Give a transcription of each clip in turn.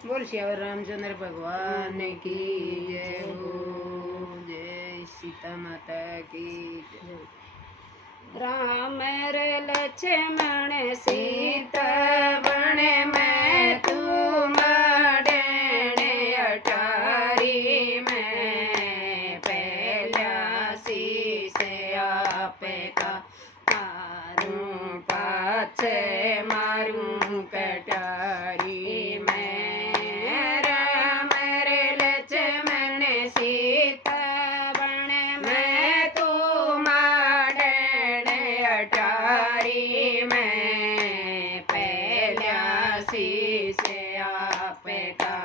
बोल श्यावर रामचंद्र भगवान की जय हो। जय सीता माता की जय। राम रे लक्ष्मण सीता बण में तुम डेणे अटारी में पहला शीश आपे का मारूं पाछे मारूं कटारी में। राम रे लक्ष्मण सीता बण में तुम डेणे अटारी में पहला शीश आपे का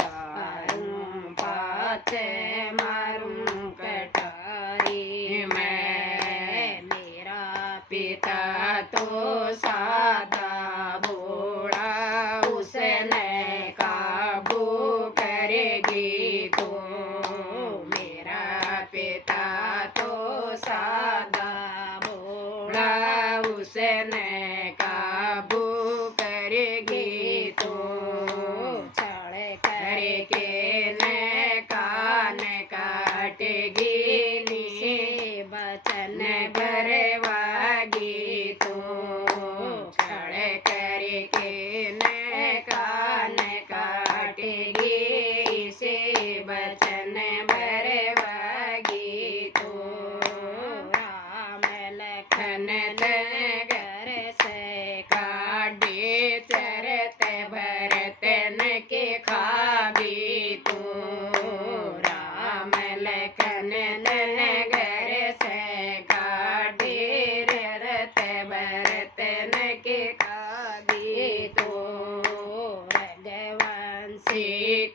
तारूं पाछे मारूं कटारी में। मेरा पिता तो सादा भोला उसने काबू करेगी तो। मेरा पिता तो सादा भोला उसने काबू करेगी तो। छड़ करके न कान काटेगी नी बचन भरवागी तो। छड़ करके न कान काटेगी से बचन भरवागी तो। राम लखन घर से काटे चरत भरतन के खागी तो। राम लखन घर से काटे रत भरतन के खागी तो। रघुवंशी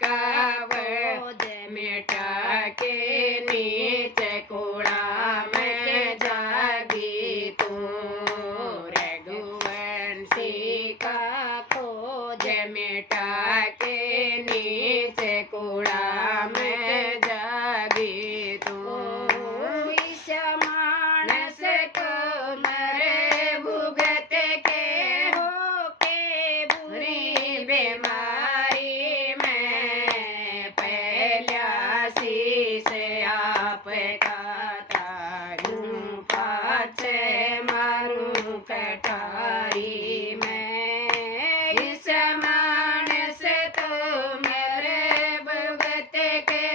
का बोझ मिटा के नीचे कोड़ा में जागी तो। रघुवंशी का खोज मिटा के नीचे कूड़ा में जागी तो। इस मानस को मरे भुगत के हो के बुरी बीमारी में पहला शीश आपका तारूं पाछे मारूं कटारी में। इस मानस तो मेरे भगत के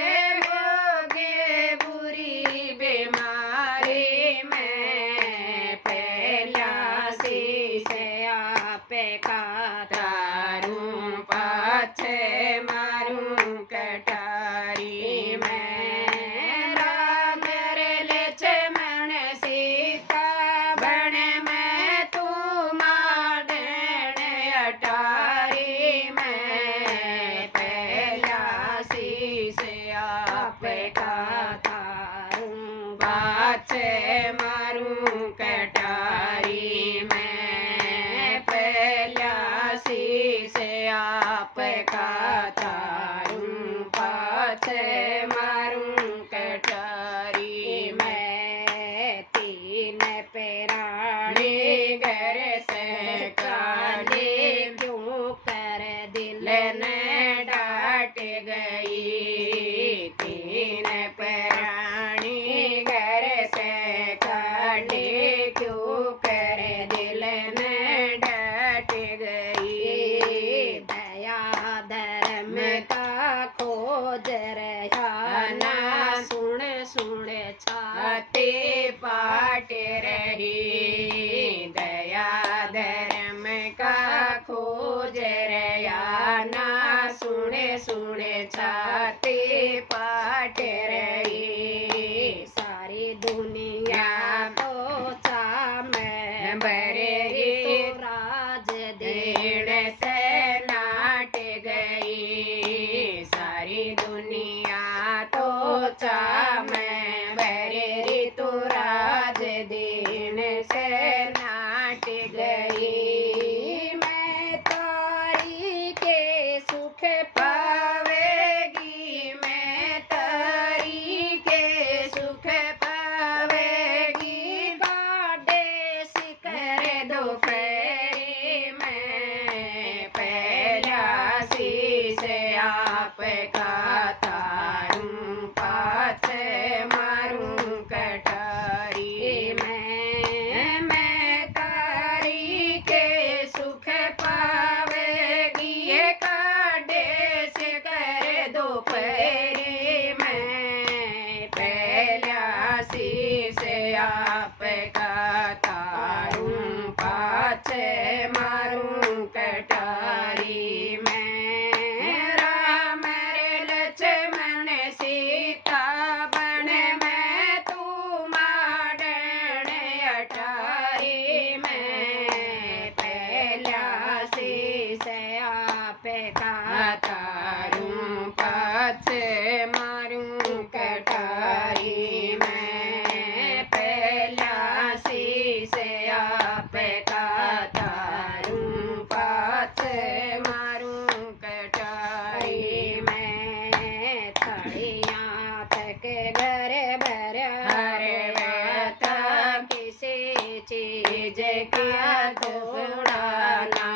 होगे बुरी बीमारी में पहला शीश आपका तारूं पाछे मारूं कटारी में। राम रे लक्ष्मण सीता बण में तुम डेणे अटारी में पहला शीश आपका तारूं पाछे मारूं कटारी में। पहला शीश आपका तारूं पाछे मारूं कटारी में। तीन पेराणी घर से काले क्यों कर दिल ने डांट गई। तीन पेराणी घर से काले क्यों कर दिल ने डांट गई। दया धर्म का खोज रहा ना सुन सुन छाती पाट रही। दया धर्म का खोज रहा ना सुने सुने छाती पाट रही। सारी दुनिया को चाम बरेरी राज देण से नाट गई। सारी दुनिया तो चाम बरेरी तो राज देण से नाट गई। मैं तारी के सुख पावेगी मैं तारी पे का तारूं पाछे मारूं कटारी में पहला शीशे आपे का तारूं पाछे मारूं कटारी में थालियां तक घर भरा किसी चीज का तोड़ाना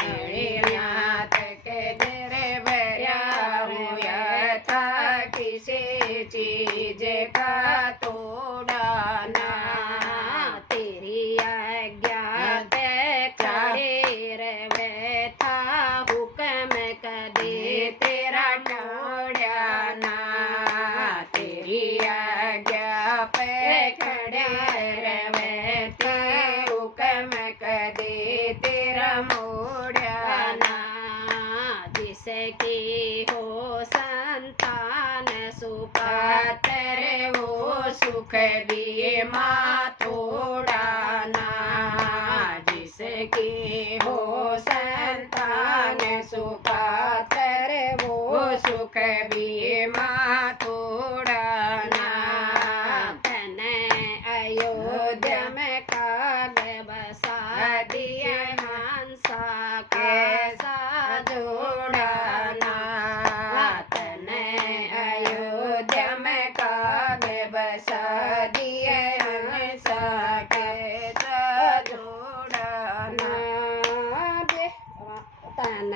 दिलियां तक घर भरा हुआ था किसी चीज का तोड़ाना तेरी आज्ञा करे रवे था हुक्म कदे तेरा टोड़ाना तेरी आज्ञा पे खड़े रवे थे हुक्म कदे तेरा मोड़ाना जिसकी हो संतान सुपात्र वो सुख भी माँ तोड़ाना जिसकी हो संतान सुपात्र वो सुख भी माँ तोड़ाना तन अयोध्या में काग बसा दिया हंसा कैसा जोड़ाना तन अयोध्या में काग बसा दिया हंसा कैसा जोड़ाना तन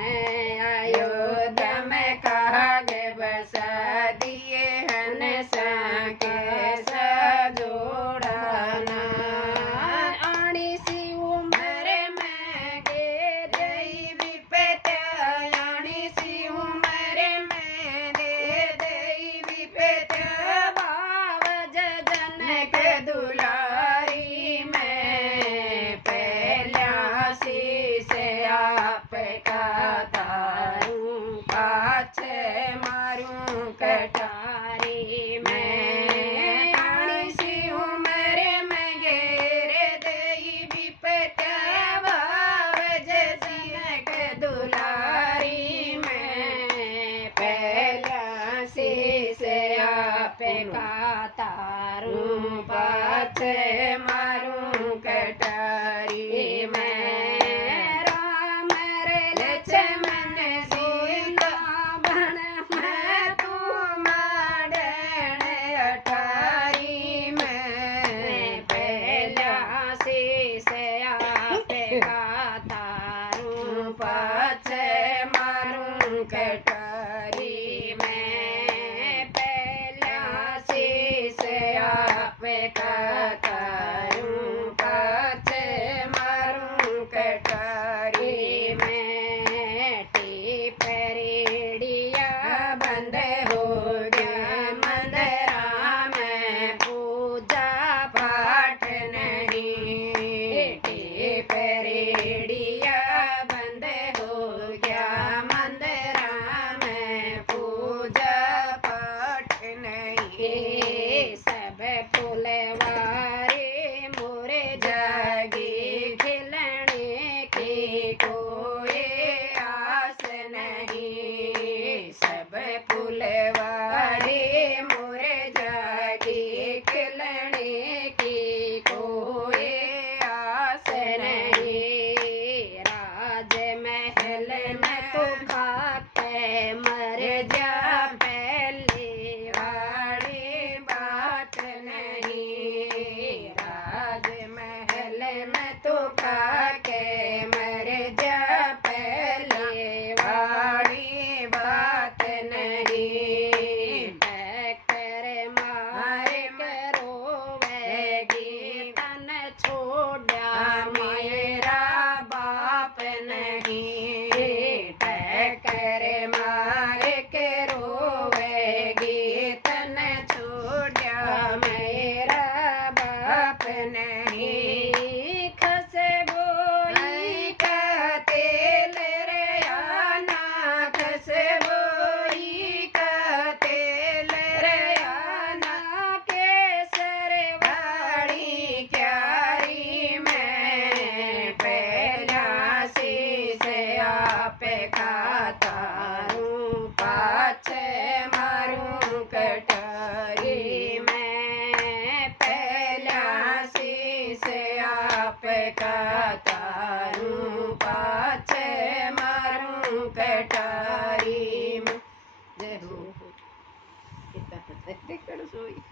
अयोध्या में काग बसा दिए हंसा कैसा जोड़ाना आनी सी उम्र में गे दई विपत्या आनी सी उम्र में दे दई विपत्या बावज जनक दुलारी में पहला शीश आप का तारूं पाछे मारूं कटारी में आनी सी उम्र में घेरे दई विपत्या बावज जनक दुलारी में पहला शीश आप का तारूं पाछे मारूं कटारी में राम लक्ष्मण सीता बन मैं तू माडन अठारी में पहला शीश आप का तारूं पाछे मारूं कटारी में पहला शीश आप का तारूं पाछे मारूं कटारी में टेपरेड़िया बंद हो गया मंदिरा में पूजा पाठ नहीं टेपरेड़िया बंद हो गया मंदिरा में पूजा पाठ नहीं सब फुलवारी मोरे जागी खिलने की कोई आस नहीं सब फुलवारी मोरे जागी खिलने की कोई आस नहीं राजमहल में तो खाते मर जा पहली वाली बात नहीं राजमहल में तो खाके मर जा पहली वाली बात नहीं टक्कर मार करो वेगी तन छोड़ा मेरा बाप नहीं टक्कर मार करो कटारी में। जय हो। कितना सोई।